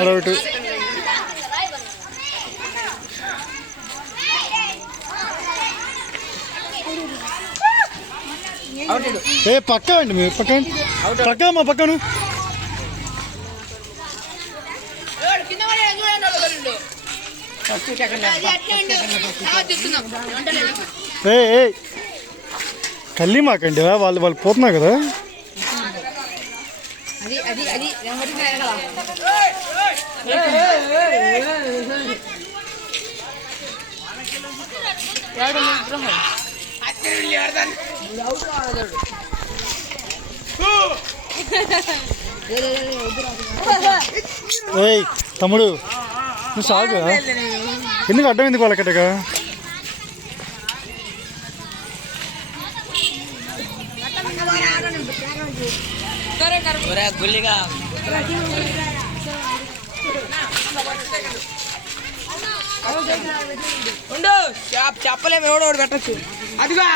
అదొకటి ఏ పక్క అండి మీరు పక్క మా పక్కను కళ్ళీ మాకండి వాళ్ళు పోతున్నారు కదా. ఏయ్ తమ్ముడు నువ్వు సాగు ఎందుకు అడ్డం ఎందుకు వాళ్ళకట్టగా చెప్పలేము ఎవడో పెట్టచ్చు. అదిగా